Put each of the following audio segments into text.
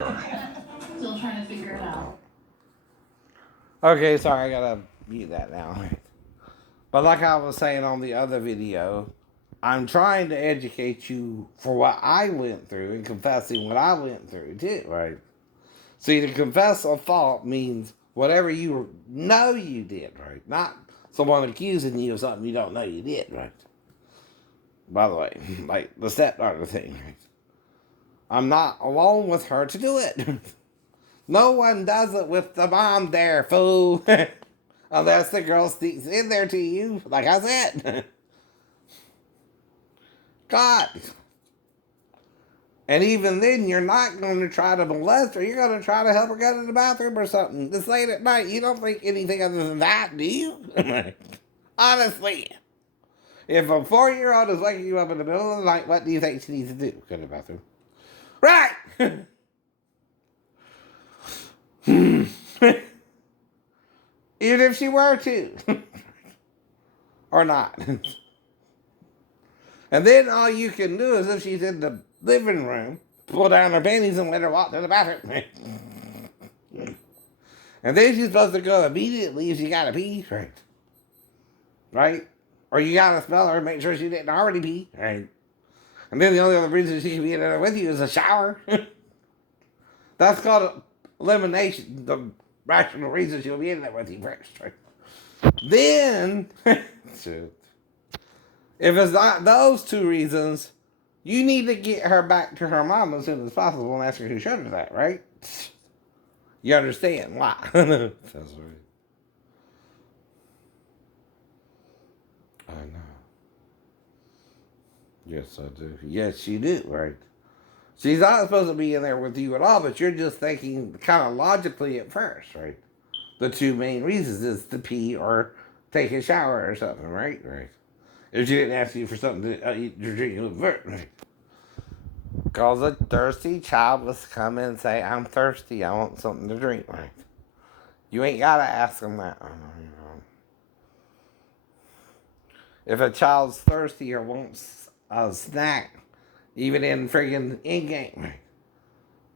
Still trying to figure it out. Okay, sorry, I gotta mute that now. But like I was saying on the other video, I'm trying to educate you for what I went through and confessing what I went through too, right? See, to confess a fault means whatever you know you did, right? Not someone accusing you of something you don't know you did, right? By the way, like the stepdaughter thing, right? I'm not alone with her to do it. No one does it with the mom there, fool. Unless the girl sneaks in there to you, like I said. God. And even then, you're not going to try to molest her. You're going to try to help her go to the bathroom or something. This late at night, you don't think anything other than that, do you? Honestly. If a 4-year-old is waking you up in the middle of the night, what do you think she needs to do? Go to the bathroom. Right! Even if she were to. Or not. And then all you can do is if she's in the living room, pull down her panties and let her walk to the bathroom. And then she's supposed to go immediately if she gotta pee, right? Right? Or you gotta smell her and make sure she didn't already pee, right? And then the only other reason she can be in there with you is a shower. That's called elimination, the rational reason she'll be in there with you first, right? Then, if it's not those two reasons, you need to get her back to her mom as soon as possible and ask her who showed her that, right? You understand why? That's right. I know. Yes, I do. Yes, you do, right? She's not supposed to be in there with you at all, but you're just thinking kind of logically at first, right? The two main reasons is to pee or take a shower or something, right? Right. If she didn't ask you for something to eat or drink with her, right? Because a thirsty child must come in and say, I'm thirsty, I want something to drink, right? You ain't got to ask them that. If a child's thirsty or wants a snack, even in friggin' in-game,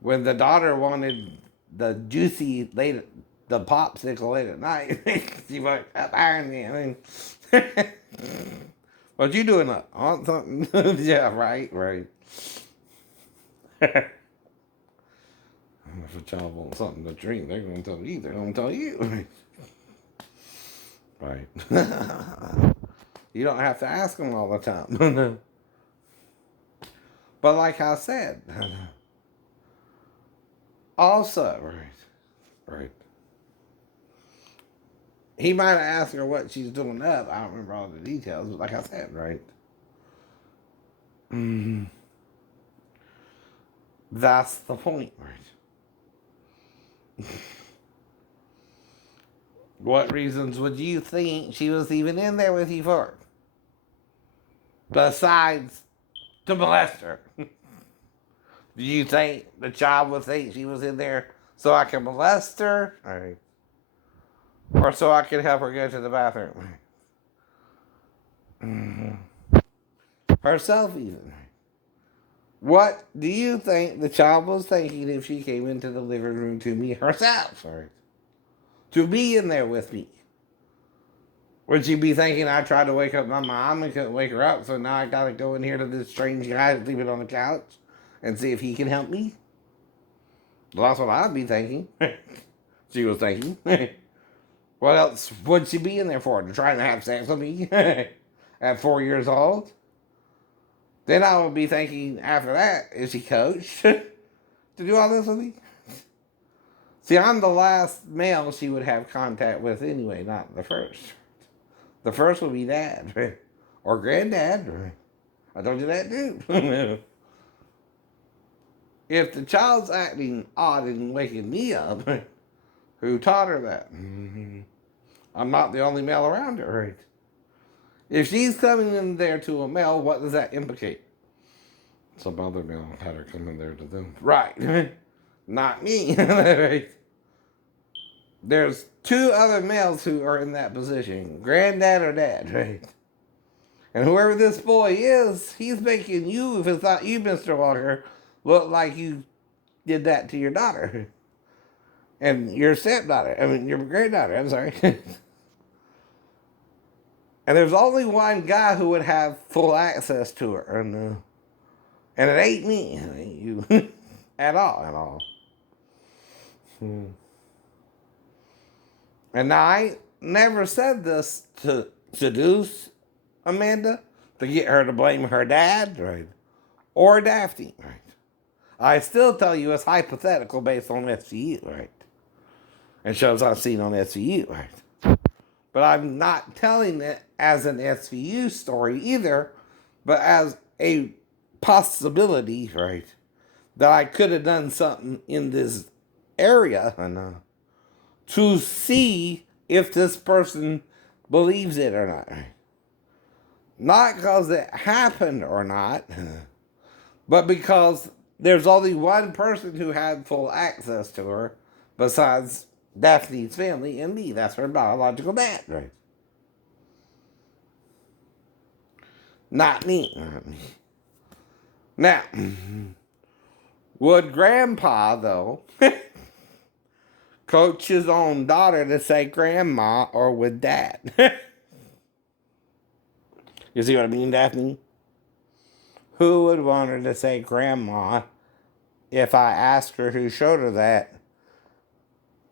when the daughter wanted the juicy late, the popsicle late at night, she went up iron me. I mean, what you doing up? I want something. Yeah, right. If a child wants something to drink, they're going to tell you. They're going to tell you. Right. You don't have to ask them all the time. But like I said, also, right. He might have asked her what she's doing up. I don't remember all the details, but like I said, right. Mm, that's the point, right? What reasons would you think she was even in there with you for? Besides to molest her. Do you think the child would think she was in there so I can molest her? Right. Or so I can help her go to the bathroom? Herself, even. What do you think the child was thinking if she came into the living room to me herself? Right. To be in there with me? Would she be thinking I tried to wake up my mom and couldn't wake her up, so now I gotta go in here to this strange guy sleeping on the couch and see if he can help me? Well, that's what I'd be thinking. She was thinking. What else would she be in there for? To try to have sex with me at 4 years old? Then I would be thinking after that, is she coached to do all this with me? See, I'm the last male she would have contact with anyway, not the first. The first would be dad or granddad. I told you that too. If the child's acting odd and waking me up, who taught her that? I'm not the only male around her, right? If she's coming in there to a male, what does that implicate? Some other male had her come in there to them. Right. Not me. Right. There's two other males who are in that position. Granddad or dad, right? And whoever this boy is, he's making you, if it's not you, Mr. Walker, look like you did that to your daughter and your stepdaughter. I mean, your granddaughter. I'm sorry. And there's only one guy who would have full access to her, and it ain't me. It ain't you at all. Hmm. And I never said this to seduce Amanda, to get her to blame her dad, right? Or Daphne, right? I still tell you it's hypothetical based on SVU, right? And shows I've seen on SVU, right? But I'm not telling it as an SVU story either, but as a possibility, right? That I could have done something in this area to see if this person believes it or not. Not because it happened or not, but because there's only one person who had full access to her besides Daphne's family and me. That's her biological dad, right? Not me. Now, would Grandpa, though, coach his own daughter to say grandma, or would Dad? You see what I mean, Daphne? Who would want her to say grandma if I asked her who showed her that?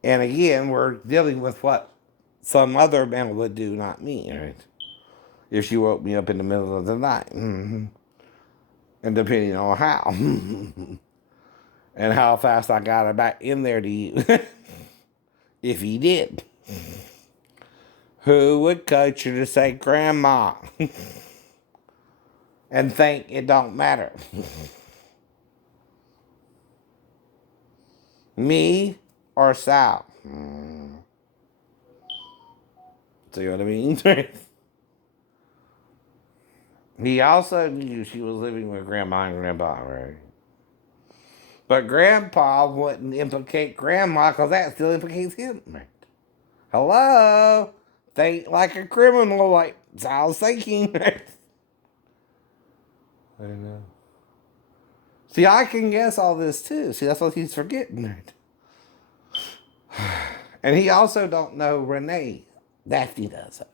And again, we're dealing with what some other man would do, not me, right? If she woke me up in the middle of the night. Mm-hmm. And depending on how. And how fast I got her back in there to you. If he did. Who would coach her to say grandma? And think it don't matter? Me or Sal? See what I mean? He also knew she was living with Grandma and Grandpa, right? But Grandpa wouldn't implicate Grandma because that still implicates him, right? Hello? Think like a criminal, like Sal's thinking, right? I know. See, I can guess all this too. See, that's what he's forgetting, right? And he also don't know Renee. Daphne does it.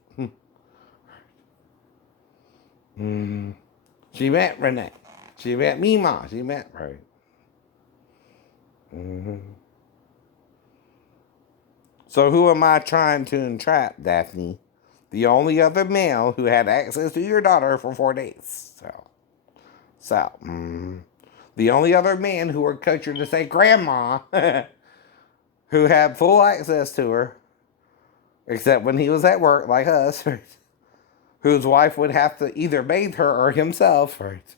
She met Renee. She met Mima. She met right. So who am I trying to entrap, Daphne? The only other male who had access to your daughter for 4 days. So, the only other man who would coach her to say grandma, who had full access to her, except when he was at work, like us, right? Whose wife would have to either bathe her or himself, right?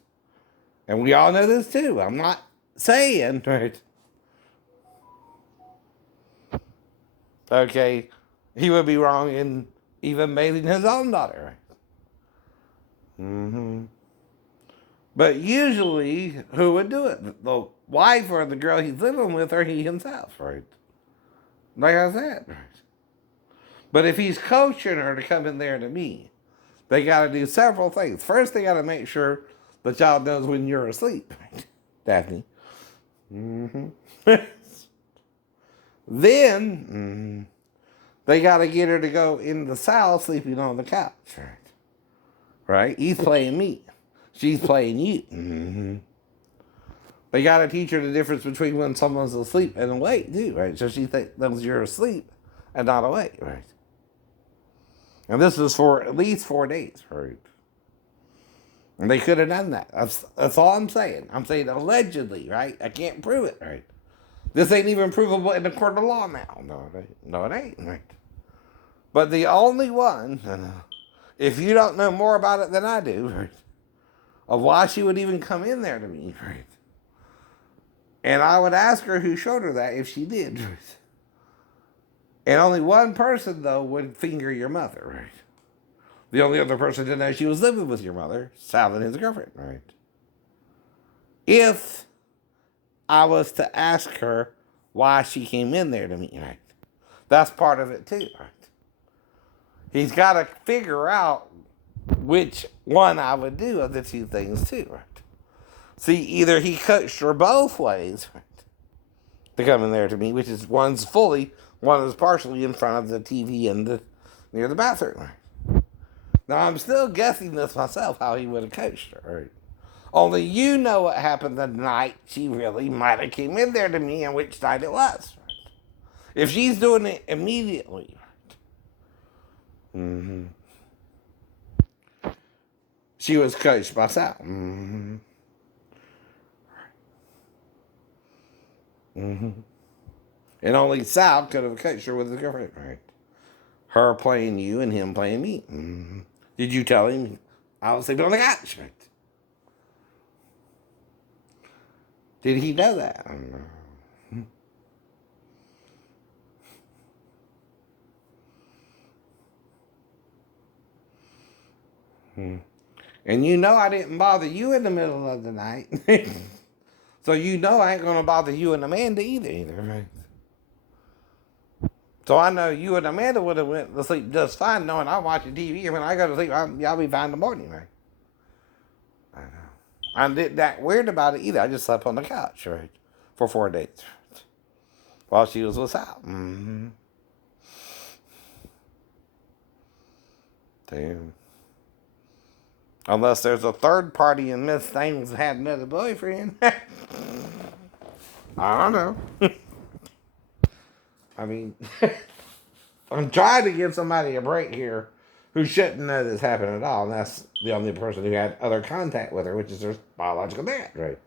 And we all know this too. I'm not saying, right? Okay, he would be wrong in even bathing his own daughter, right? But usually, who would do it? The wife or the girl he's living with, or he himself, right? Like I said, right? But if he's coaching her to come in there to me, they got to do several things. First, they got to make sure the child knows when you're asleep, right? Daphne. Then, they got to get her to go in the Sal sleeping on the couch, right? Right? He's playing me. She's playing you. They got to teach her the difference between when someone's asleep and awake, too, right? So she knows you're asleep and not awake, right? And this was for at least 4 days, right? And they could have done that. That's all I'm saying. I'm saying allegedly, right? I can't prove it, right? This ain't even provable in the court of law now. No, it ain't, right? But the only one, if you don't know more about it than I do, right, of why she would even come in there to me, right? And I would ask her who showed her that if she did, right? And only one person, though, would finger your mother, right? The only other person to know she was living with your mother, Sal and his girlfriend, right? If I was to ask her why she came in there to me, right? That's part of it, too, right? He's got to figure out which one I would do of the two things, too, right? See, either he coached her both ways, right? to come in there to me, which is one's fully, one is partially in front of the TV and near the bathroom. Now I'm still guessing this myself how he would have coached her. Right? Only you know what happened the night she really might have came in there to me and which night it was. Right? If she's doing it immediately, right? She was coached by Sal. And only Sal could have coached her with his girlfriend, right? Her playing you and him playing me. Did you tell him I was sleeping on the couch? Right? Did he know that? I don't know. And you know I didn't bother you in the middle of the night. So you know I ain't going to bother you and Amanda either, right? So I know you and Amanda would have went to sleep just fine knowing I'm watching TV. And when I go to sleep, y'all be fine in the morning, right? I know. I didn't that weird about it either. I just slept on the couch, right? For 4 days. While she was out. Damn. Unless there's a third party and Miss Things had another boyfriend. I don't know. I mean, I'm trying to give somebody a break here who shouldn't know this happened at all, and that's the only person who had other contact with her, which is her biological dad, right?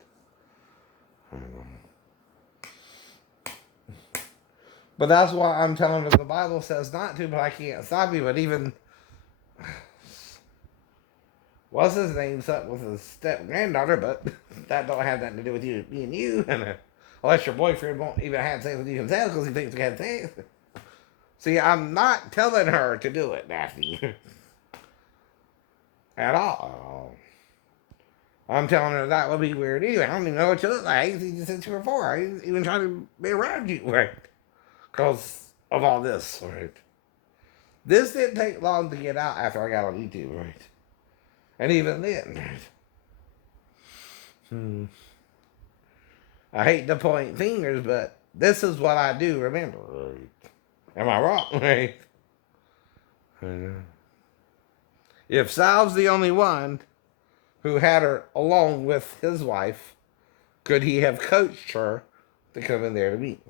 But that's why I'm telling her the Bible says not to, but I can't stop you. But even, what's his name, something with his step granddaughter, but that don't have nothing to do with you, me and you, and unless your boyfriend won't even have sex with you himself because he thinks he has sex. See, I'm not telling her to do it, Daphne. At all. I'm telling her that would be weird anyway. I don't even know what you look like since you were 4. I ain't even trying to be around you, right? Because of all this, right? This didn't take long to get out after I got on YouTube, right? And even then, right? I hate to point fingers, but this is what I do remember, right? Am I wrong, right? If Sal's the only one who had her along with his wife, could he have coached her to come in there to meet?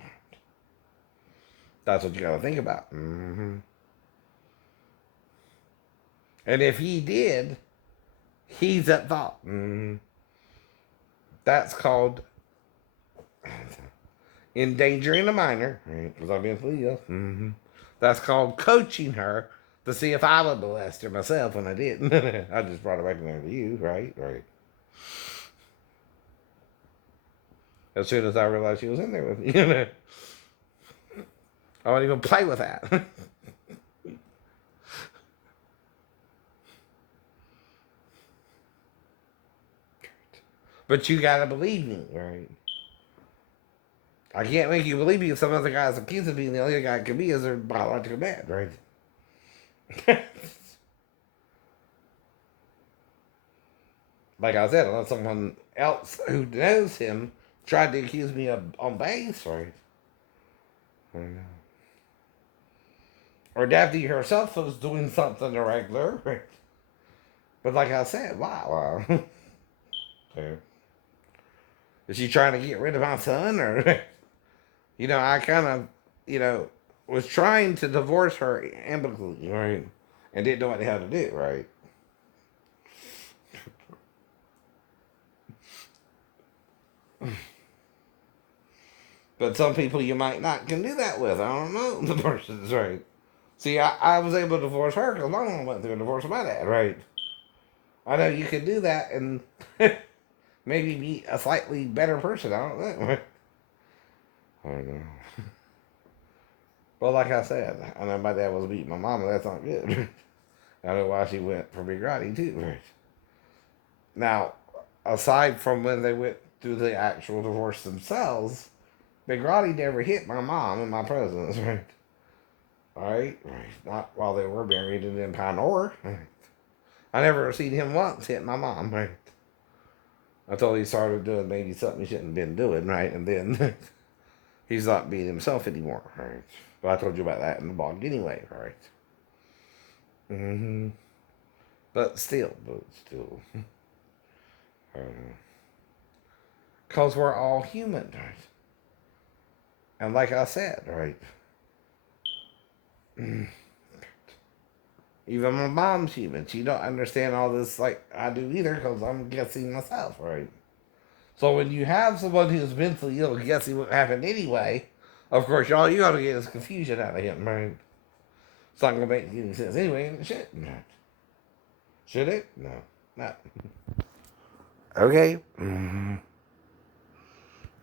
That's what you got to think about. And if he did, he's at fault. That's called endangering a minor, because I've been police. That's called coaching her to see if I would molest her myself when I didn't. I just brought it back in there to you, right? Right. As soon as I realized she was in there with me, I won't even play with that. But you gotta believe me, right? I can't make you believe me if some other guy's accusing me and the only guy it could be is their biological dad, right? Like I said, unless someone else who knows him tried to accuse me of on base, right? Or Daphne herself was doing something irregular, right? But like I said, wow. Is she trying to get rid of my son? Or, I kind of, was trying to divorce her amicably, right? And didn't know what the hell to do, right? But some people you might not can do that with. I don't know. The person's right. See, I was able to divorce her because my mom went through a divorce with my dad, right? I know you can do that and maybe be a slightly better person. I don't know. I don't know. Well, like I said, I know my dad was beating my mom, and that's not good. I know why she went for Big Roddy, too, right? Now, aside from when they went through the actual divorce themselves, Big Roddy never hit my mom in my presence, right? Right? Not while they were married and in Pinor. Right? I never seen him once hit my mom, right? Until he started doing maybe something he shouldn't have been doing, right? And then He's not being himself anymore, right? But I told you about that in the blog anyway, right? Mm-hmm. But still. Because we're all human, right? And like I said, right? Even my mom's human. She don't understand all this like I do either because I'm guessing myself, right? So when you have someone who's mentally ill guessing what happened anyway, of course, all you gotta get is confusion out of him, right? It's not gonna make any sense anyway. Shit, should it? No, not okay.